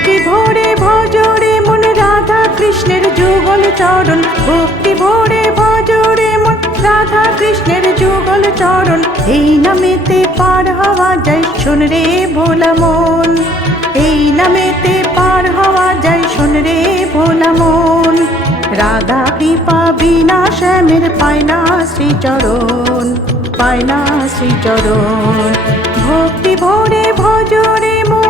ভক্তি ভরে ভজরে মন রাধা কৃষ্ণের যুগল চরণ, ভক্তি ভরে ভজরে মন রাধা কৃষ্ণের যুগল চরণ। এই নামেতে পার হওয়া যায় শোন রে ভোলা মন, এই নামেতে পার হওয়া যায় শোন রে ভোলা মন। রাধা কৃপা বিনা শ্যামের পায় না শ্রীচরণ, পায় না শ্রীচরণ। ভক্তি ভরে ভজরে মন।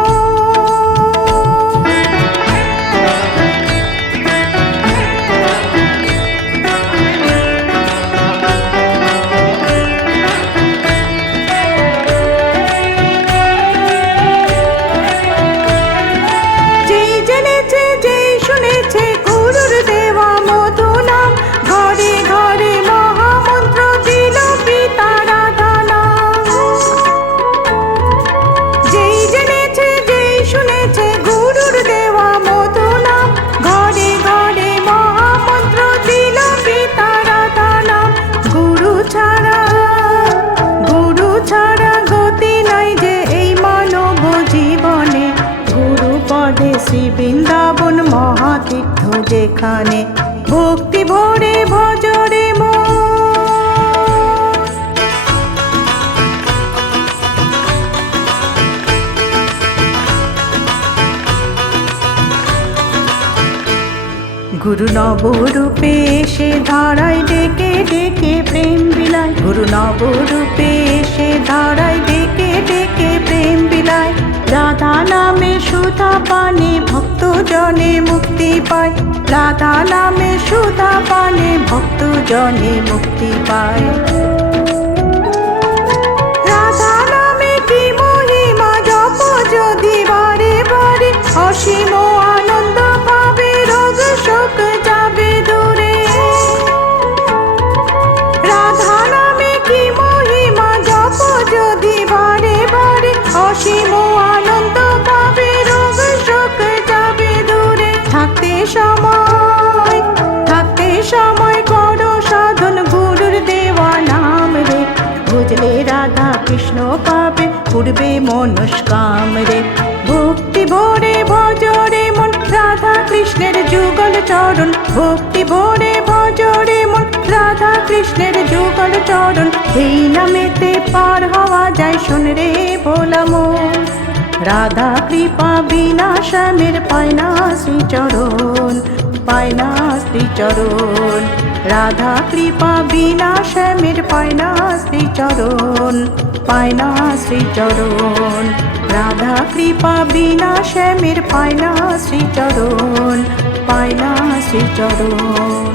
যেই জেনেছে যেই শুনেছে গুরুর দেওয়া মধু নাম, ঘরে ঘরে মহামন্ত্র দিল পিতা রাধা নাম। যেই জেনেছে যেই শুনেছে গুরুর দেওয়া মধু নাম, ঘরে ঘরে মহামন্ত্র দিল পিতা রাধা নাম। গুরু ছাড়া গতি নাই যে এই মানব জীবনে, গুরু পদে শ্রী বৃন্দাবন মহাতীর্থ যেখানে। ভক্তি ভরে ভজরে মন। গুরু নবরূপে এসে ধারায় ডেকে ডেকে প্রেম বিলায়, গুরু নবরূপে এসে ধারায় ডেকে ডেকে প্রেম বিলায়। রাধা নামে সুধা পানে ভক্ত জনে মুক্তি পায়, রাধা নামে সুধা পানে ভক্ত জনে মুক্তি পায়। রাধা নামে কি মহিমা জপ যদি বারে বারে, অসীম আনন্দ পাবে রোগ শোক যাবে দূরে। রাধা নামে কি মহিমা জপ যদি বারে বারে, অসীম আনন্দ পাবে রোগ শোক যাবে দূরে। থাকতে সময় করো সাধন গুরুর দেওয়া নাম রে, বুঝলে রাধা কৃষ্ণ পাবে পূর্বে মনস্কাম রে। ভক্তি ভরে ভজরে মন রাধা কৃষ্ণের যুগল চরণ, ভক্তি ভরে ভজরে মন রাধা কৃষ্ণের যুগল চরণ। এই নামেতে পার হওয়া যায় শোন রে ভোলা মন। রাধা কৃপা বিনা শ্যামের পায় না শ্রীচরণ, পায় না শ্রীচরণ। রাধা কৃপা বিনা শ্যামের পায় না শ্রীচরণ, পায় না শ্রীচরণ। রাধা কৃপা বিনা শ্যামের পায় না শ্রীচরণ, পায় না শ্রীচরণ।